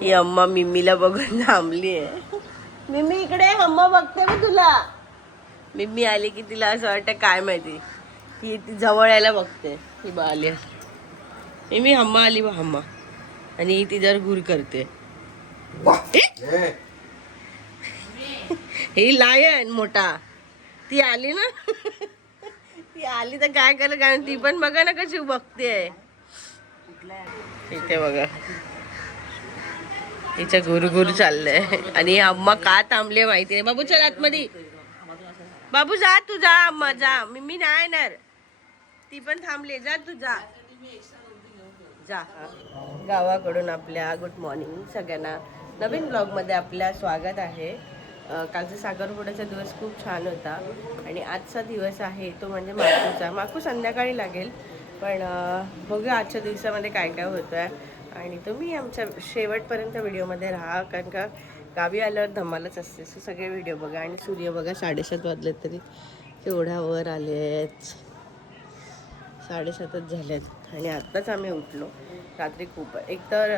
ही अम्मा मिम्मीला बघून थांबली आहे. मिम्मी इकडे अम्मा बघते मी तुला. मिम्मी आली की तिला असं वाटतं काय माहिती. की ती जवळ यायला बघते ही बा आली मिम्मी हम्मा आली बा हम्मा आणि ही तिच्यावर घूर करते. ही? लायन मोठा. ती आली ना? ती आली तर काय करेल कारण ती पण बघा ना कशी बघते. इथे बघा. तिच्या गुरगुर चाललंय. आणि अम्मा का थांबले नाही. बाबू चल आतमध्ये. बाबू जा तू जा अम्मा जा. मी मी नाही येणार. ती पण थांबली. जा तू जा. जा. गावाकडून आपल्या गुड मॉर्निंग सगळ्यांना. नवीन ब्लॉगमध्ये आपल्या स्वागत आहे. कालचा साखरपुड्याचा दिवस खूप छान होता. आणि आजचा दिवस आहे तो म्हणजे माकूचा. माकू संध्याकाळी लागेल. पण बघू बघूया आजच्या दिवसामध्ये काय काय होतं आहे आणि तुम्ही आमच्या शेवटपर्यंत व्हिडिओमध्ये राहा कारण का गावी आल्यावर धमालच असते. सो सगळे व्हिडिओ बघा आणि सूर्य बघा साडेसात वाजले तरी केवढ्या वर आले आहेत साडेसातच झाल्यात आणि आत्ताच आम्ही उठलो. रात्री खूप एक तर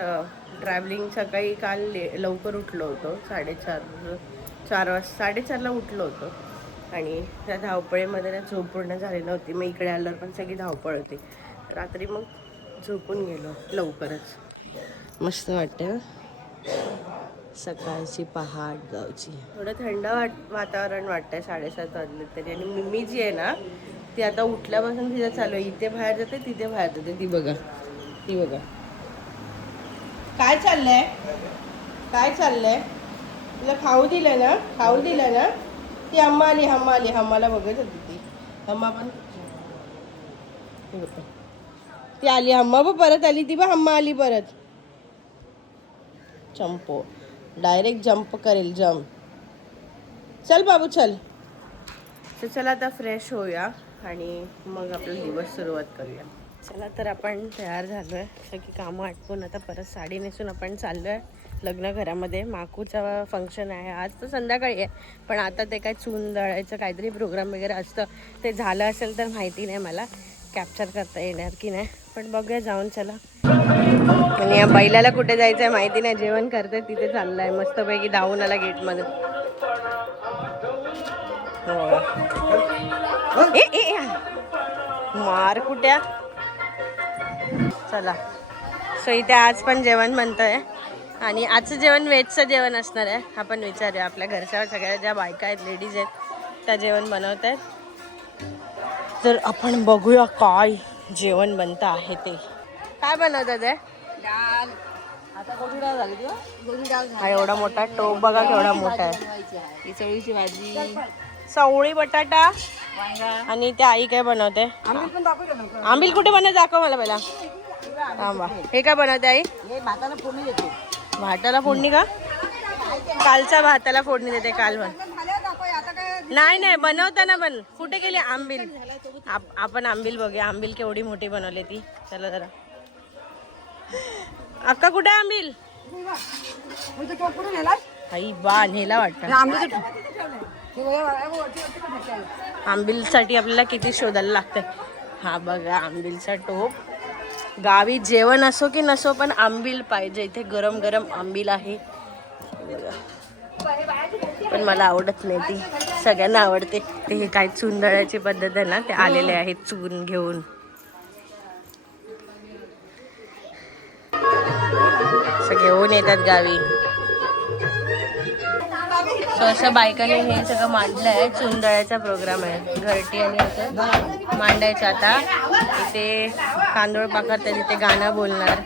ट्रॅव्हलिंग सकाळी काल ले लवकर उठलो होतो. साडेचार चार वाज साडेचारला उठलो होतो. आणि त्या धावपळीमध्ये ना झोप पूर्ण झाली नव्हती. मग इकडे आल्यावर पण सगळी धावपळ होती. रात्री मग झोपून गेलो लवकरच. मस्त वाटतं सकाळची पहाट गावची. थोडं थंड वाट वातावरण वाटतंय साडेसात वाजले तरी. आणि मिमी जी आहे ना ती आता उठल्यापासून तिथे चालू आहे. इथे बाहेर जाते तिथे बाहेर जाते. ती बघा. ती बघा. काय चाललंय? काय चाललंय? तिला खाऊ दिलं ना? खाऊ दिलं ना? ती अम्मा आली हम्मा आली. हम्माला बघत होती ती. हम्मा पण ती आली हम्मा पण परत आली. ती पण हम्मा आली परत. चंपो. डायरेक्ट जंप करेल जंप चल बाबू चल. तर चला आता फ्रेश होऊया आणि मग आपला दिवस सुरुवात करूया. चला तर आपण तयार झालो आहे सगळी कामं आटपून आता परत साडी नेसून आपण चाललो आहे लग्न घरामध्ये. माकूचा फंक्शन आहे. आज तर संध्याकाळी आहे पण आता ते काय चून दळायचं काहीतरी प्रोग्राम वगैरे असतं. ते झालं असेल तर माहिती नाही मला. कॅप्चर करता येणार की नाही. पण बघूया जाऊन चला. आणि या बैलाला कुठे जायचं आहे माहिती नाही. जेवण करते तिथे चाललंय. मस्तपैकी धावून आला गेटमध्ये. हो. मार कुठ्या चला. सो इथे आज पण जेवण म्हणतोय आणि आजचं जेवण वेजचं जेवण असणार आहे. आपण विचारूया. आपल्या घरच्या सगळ्या ज्या बायका आहेत लेडीज आहेत त्या जेवण बनवत आहेत तर आपण बघूया काय जेवण बनतं आहे ते. काय बनवतात आहे डाळ आता कोणती डाळ झाली किंवा कोणती डाळ हा एवढा मोठा टोप बघा केवढा मोठा आहे. ही चवळीची भाजी. चवळी बटाटा. आणि त्या आई काय बनवते? आंबील कुठे बनवत दाखव मला पहिला. थांबा. हे काय बनवते आई? हे भाताला फोडणी देते. भाताला फोडणी का? कालच्या भाताला फोडणी देते काल पण नाही नाही बनवताना पण. कुठे गेली आंबील? आप- आपण आंबील बघूया. आंबील केवढी मोठी बनवली ती. चला जरा. अक्का कुठे आंबील आई बा नेला वाटतं. आंबीलसाठी आपल्याला किती शोधायला लागतं हा बघा आंबीलचा टोप. गावी जेवण असो की नसो पण आंबील पाहिजे. इथे गरम गरम आंबील आहे. पण मला आवडत नाही ती. सगळ्यांना आवडते. ते काही काय चुंदळाची पद्धत आहे ना ते आलेले आहेत चुन घेऊन. असं घेऊन येतात गावी. सो असं बायकाने हे सगळं मांडलं आहे. चुंदळ्याचा प्रोग्राम आहे. घरटी आणि असं मांडायचं आता. इथे तांदूळ पाकत तिथे गाणं बोलणार.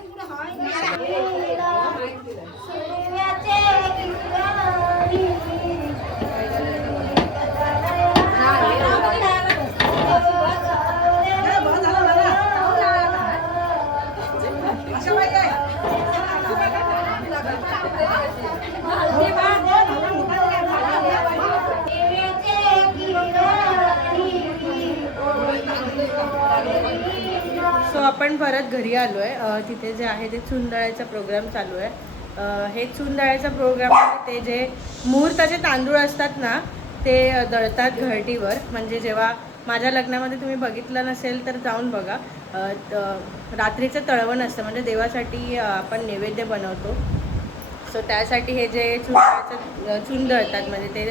आपण परत घरी आलो आहे तिथे जे आहे ते चुंदळाचा प्रोग्राम चालू आहे. हे चुंदळाचा प्रोग्राम ते जे मुहूर्ताचे तांदूळ असतात ना ते दळतात घरटीवर. म्हणजे जेव्हा माझ्या लग्नामध्ये तुम्ही बघितलं नसेल तर जाऊन बघा. रात्रीचं तळवण असतं. म्हणजे देवासाठी आपण नैवेद्य बनवतो. सो त्यासाठी हे जे चुन्याचं चून दळतात म्हणजे ते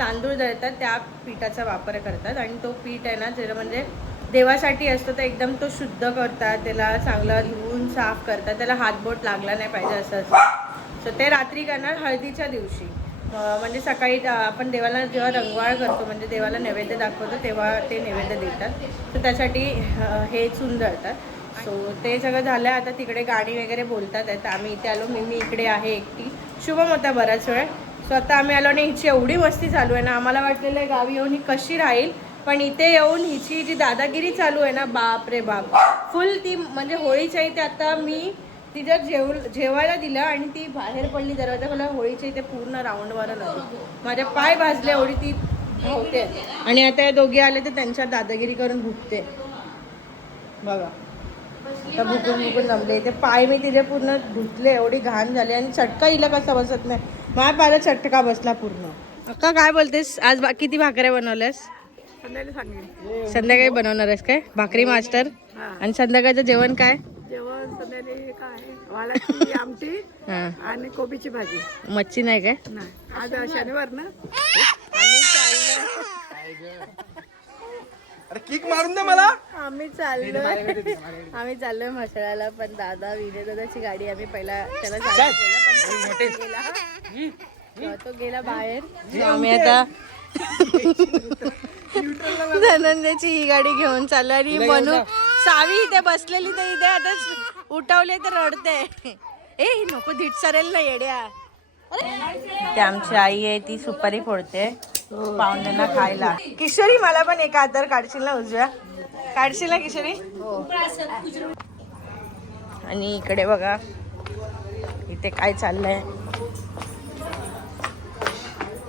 तांदूळ दळतात त्या पिठाचा वापर करतात. आणि तो पीठ आहे ना जे म्हणजे देवासाठी असतो तर एकदम तो शुद्ध करतात त्याला चांगलं धुवून साफ करतात त्याला हातबोट लागला नाही पाहिजे असं असं सो ते रात्री करणार हळदीच्या दिवशी. म्हणजे सकाळी आपण देवाला जेव्हा रंगवाळ करतो म्हणजे देवाला नैवेद्य दाखवतो तेव्हा ते नैवेद्य देतात. तर त्यासाठी हे सुंदरतात सो ते सगळं झालं आता तिकडे गाणी वगैरे बोलतात आहेत. आम्ही इथे आलो मी मी इकडे आहे एकटी. शुभम होता बराच वेळ. सो आता आम्ही आलो आणि हिची एवढी मस्ती चालू आहे ना आम्हाला वाटलेलं आहे गावी येऊन ही कशी राहील? पण इथे येऊन हिची जी दादागिरी चालू आहे ना बाप रे बाप. फुल ती म्हणजे होळीच्या इथे आता मी तिच्या जेव जेवायला दिलं आणि ती बाहेर पडली. दरवाजा मला होळीच्या इथे पूर्ण राऊंड मारून पाय भाजले एवढी ती होते आणि आता या दोघी आले तर त्यांच्या दादागिरी करून भुकते. बघा. आता भुकून भुकून जमले. ते पाय मी तिथे पूर्ण धुतले एवढी घाण झाली. आणि चटका हिला कसा बसत नाही. माझ्या पायाला चटका बसला पूर्ण. अक्का काय बोलतेस? आज बा किती भाकऱ्या बनवल्यास? संध्याकाळी सांगेन. संध्याकाळी बनवणार आहेस काय? भाकरी मास्टर? हा. आणि संध्याकाळचं जेवण काय? जेवण संध्याकाळी काय? वालाची आमटी हां. आणि कोबीची भाजी. मच्छी नाही काय? नाही. आज शनिवार ना? आम्ही चाललो अरे किक मारून दे मला. आम्ही चाललोय. आम्ही चाललोय मसाळ्याला पण दादा विजय दादाची गाडी आम्ही पहिला त्याला सांगितलेलं पण तो गेला. तेव्हा तो गेला बाहेर. आम्ही आता धनंजयची ही गाडी घेऊन चाललो आणि बनू सावी इथे बसलेली तर इथे आता उठवले तर रडते. ए नको धीट सरेल ना येड्या. ते आमची आई आहे ती सुपारी फोडते पाहुण्यांना खायला. किशोरी मला पण एका हातावर काढशील ना उजव्या? काढशील ना किशोरी? आणि इकडे बघा इथे काय चाललंय?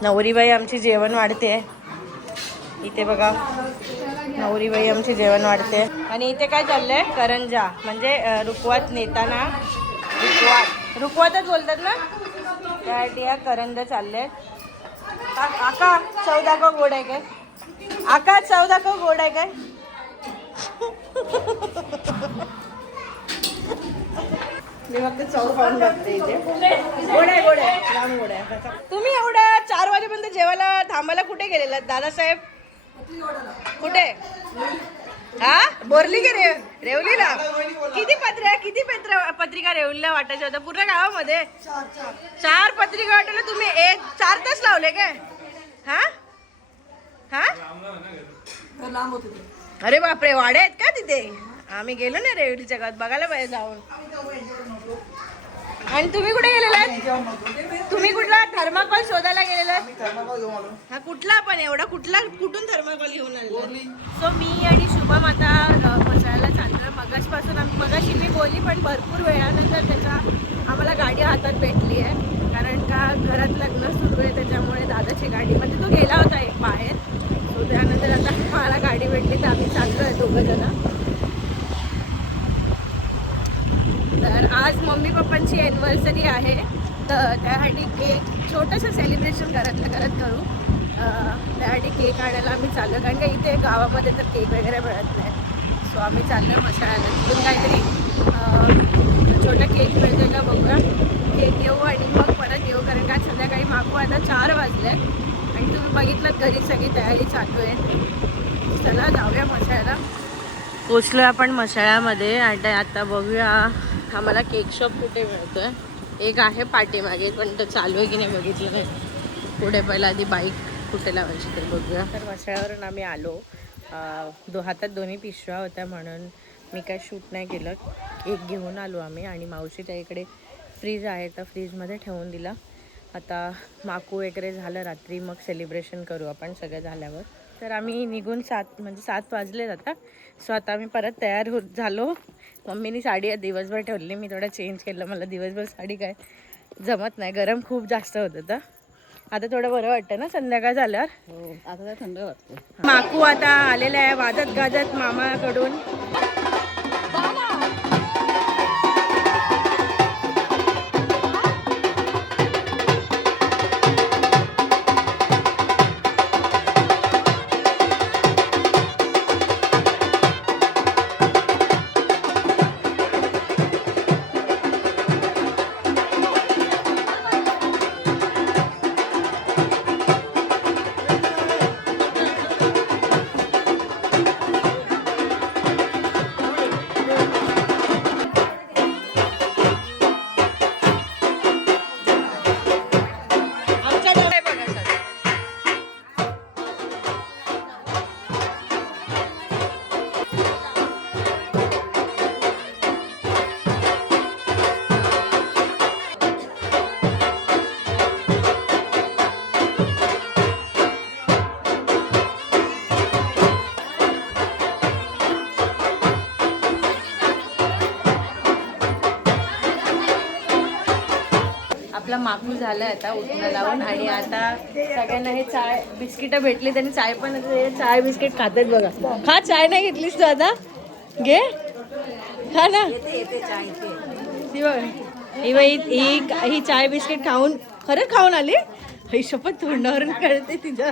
नवरीबाई आमची जेवण वाढते. इथे बघा. नवरीबाई आमची जेवण वाढते. आणि इथे काय चाललंय? करंजा. म्हणजे रुकवात नेताना रुकवात. रुकवातच बोलतात ना? त्यासाठी या करंजा चालले आका चौदा का गोड आहे काय? आका चौदा का गोड आहे काय? मी फक्त चव खाऊन बघते इथे. गोड आहे गोड आहे. लांब गोड आहे. तुम्ही एवढ्या चार वाजेपर्यंत जेवायला थांबायला कुठे गेलेला दादासाहेब? कुठे? हा? बोरली की रे रेवलीला? किती पत्रिका किती पत्र पत्रिका रेवलीला वाटायच्या होत्या? पूर्ण गावामध्ये? चार पत्रिका वाटायला तुम्ही एक चार तास लावले काय? हा? हा? अरे बापरे वाडे आहेत का तिथे? आम्ही गेलो ना रेवलीच्या गावात. बघायला पाहिजे जाऊन. आणि तुम्ही कुठे गेलेलात तुम्ही कुठला थर्माकॉल शोधायला गेलेलात हा कुठला पण एवढा कुठला कुठून थर्माकॉल घेऊन आलेला सो मी आणि शुभम आता अ, मसाळ्याला चाललोय. मगाशपासून आम्ही मगाशी मी बोलली पण भरपूर वेळानंतर त्याच्या आम्हाला गाडी हातात भेटली आहे. कारण का घरात लग्न सुरू आहे त्याच्यामुळे दादाची गाडी म्हणजे तो गेला होता एक बाहेर. सो त्यानंतर आता मला गाडी भेटली तर आम्ही चाललोय दोघं जण. तर आज मम्मी पप्पांची ॲनिव्हर्सरी आहे. तर त्यासाठी केक छोटंसं सेलिब्रेशन घरातल्या करत करू. त्यासाठी केक आणायला आम्ही चाललो. कारण का इथे गावामध्ये तर केक वगैरे मिळत नाही. सो आम्ही चाललो मसाळ्याला तिथून काहीतरी छोटा केक मिळतो का बघूया. केक येऊ आणि मग परत येऊ. कारण का संध्याकाळी मागू आता चार वाजले आणि तुम्ही बघितलं घरी सगळी तयारी चालू आहे. चला जाऊया मसाळ्याला पोचलो आपण मसाळ्यामध्ये आणि आता बघूया आम्हाला केक शॉप कुठे मिळतोय? एक आहे पाठीमागे पण तो चालू आहे की नाही बघितलं नाही. पुढे पहिला आधी बाईक कुठे लावायची तर बघूया. तर वसळ्यावरून आम्ही आलो. दो हातात दोन्ही पिशव्या होत्या म्हणून मी काय शूट नाही केलं. केक घेऊन आलो आम्ही आणि मावशीच्या इकडे फ्रीज आहे तर फ्रीजमध्ये ठेवून दिला. आता माकू वगैरे झालं रात्री मग सेलिब्रेशन करू आपण सगळं झाल्यावर. तर आम्ही निघून सात म्हणजे सात वाजले आता सो आता आम्ही परत तयार होत झालो. मम्मीनी साडी दिवसभर ठेवली. मी थोडं चेंज केलं. मला दिवसभर साडी काय जमत नाही. गरम खूप जास्त होत होतं. आता थोडं बरं वाटतं ना संध्याकाळ झाल्यावर? हो आता थंड वाटते माकू आता आलेला आहे वाजत गाजत मामाकडून. माकू झालाय आता उठणं लावून. आणि आता सगळ्यांना हे चाय बिस्किट भेटली त्यांनी चाय पण चाय बिस्किट खातात बघा. खा चाय नाही घेतलीस तू आता? घे. खा ना. ही ही चाय बिस्किट खाऊन खरंच खाऊन आली? ही शपथ तोंडावरून कळते तिच्या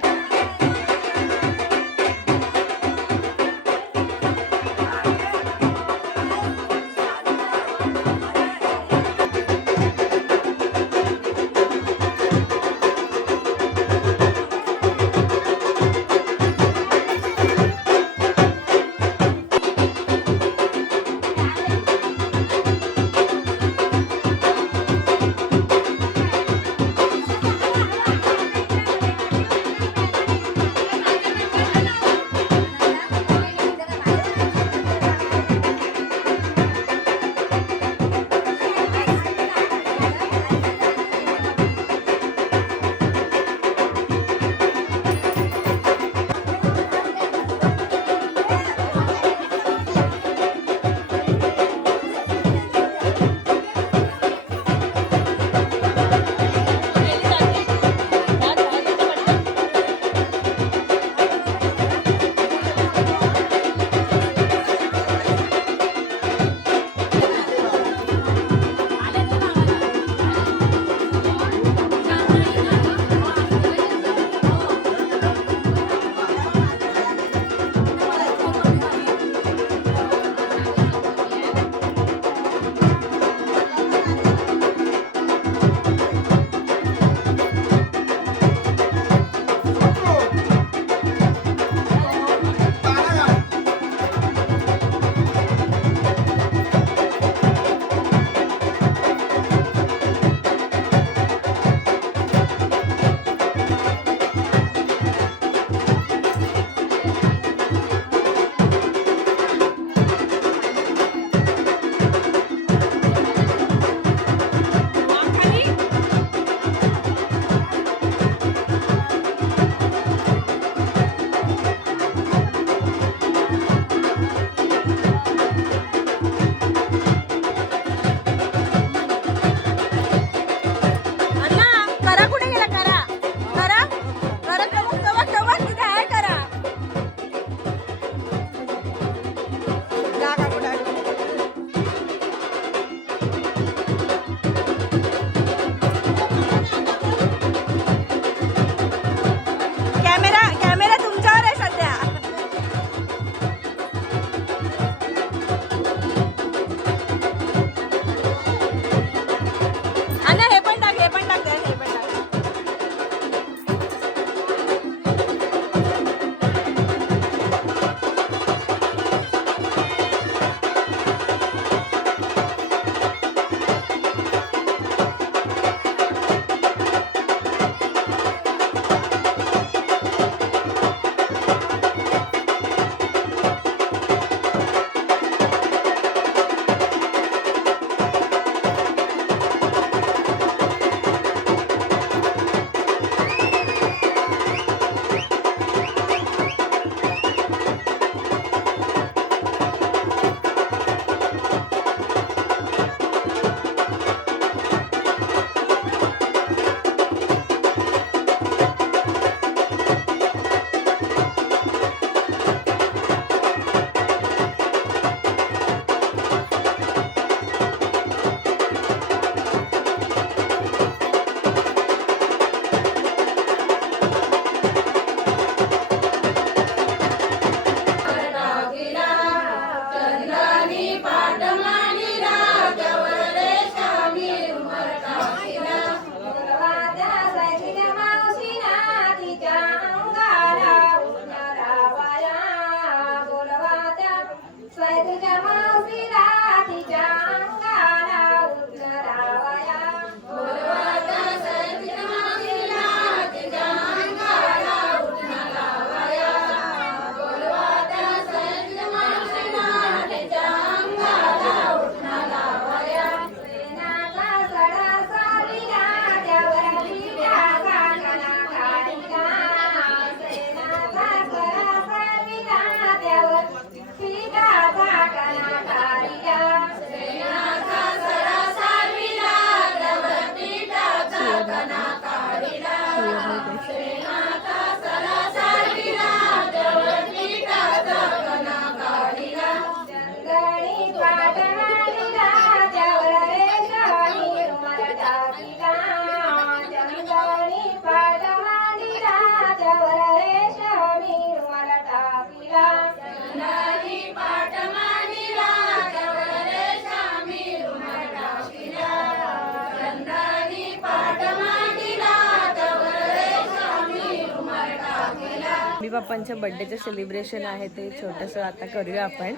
बाप्पांच्या बड्डेचं सेलिब्रेशन आहे ते छोटंसं आता करूया आपण.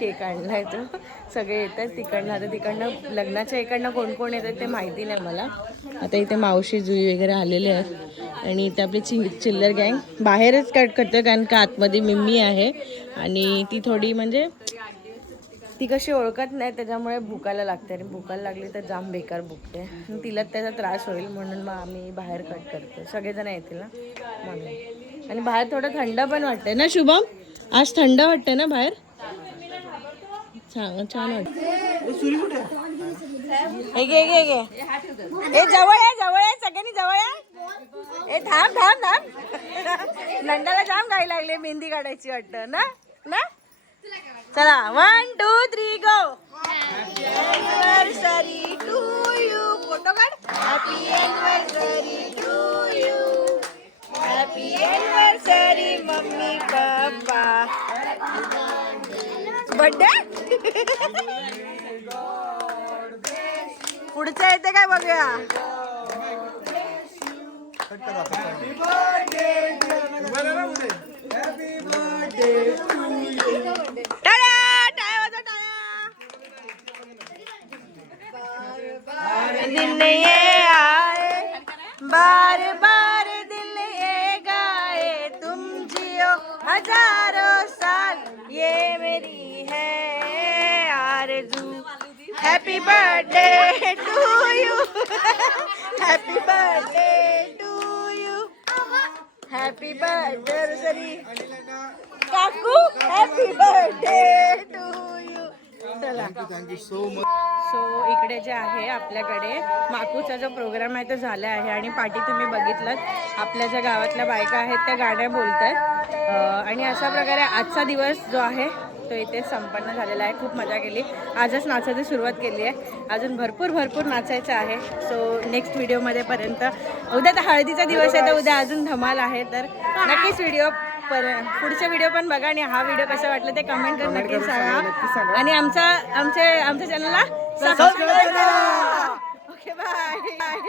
केक आहे तो. सगळे येतात तिकडनं आता तिकडनं लग्नाच्या इकडनं कोण कोण येतात ते माहिती नाही मला. आता इथे मावशी जुई वगैरे आलेले आहेत. आणि इथे आपली चि चिल्लर गँग. बाहेरच कट करते कारण का आतमध्ये मिम्मी आहे. आणि ती थोडी म्हणजे ती कशी ओळखत नाही त्याच्यामुळे भुकायला लागते. आणि भुकायला लागली तर जाम बेकार भुकते. आणि तिला त्याचा त्रास होईल म्हणून मग आम्ही बाहेर कट करतो सगळेजण येतील ना? म्हणून. आणि बाहेर थोडं थंड पण वाटतंय. ना शुभम? आज थंड वाटतंय ना बाहेर? छान छान वाटतं जवळ आहे जवळ आहे सगळ्यांनी जवळ आहे ए थांब थांब थांब. नंदाला जाम गाई लागले मेहंदी काढायची वाटतं. ना? ना? चला one two three go anniversary to you photo काढ. Happy to you happy anniversary mummy papa birthday पुढचं येते काय बघूया? चला थँक्यू सो मच सो इकडे जे आहे आपल्याकडे माकूचा जो प्रोग्राम आहे तो झाला आहे आणि पाठी तुम्ही बघितलं आपल्या ज्या गावातल्या बायका आहेत त्या गाण्या बोलतात. आणि अशा प्रकारे आजचा दिवस जो आहे तो इथे संपन्न झालेला आहे. खूप मजा केली. आजच नाचायची सुरुवात केली आहे. अजून भरपूर भरपूर नाचायचं आहे. सो नेक्स्ट व्हिडिओमध्ये पर्यंत. उद्या तर हळदीचा दिवस आहे तर उद्या अजून धमाल आहे. तर नक्कीच व्हिडिओ पर पुढचे व्हिडिओ पण बघा आणि हा व्हिडिओ कसा वाटला ते कमेंट करून नक्की सांगा. आणि आमचा आमच्या आमच्या चॅनलला ओके बाय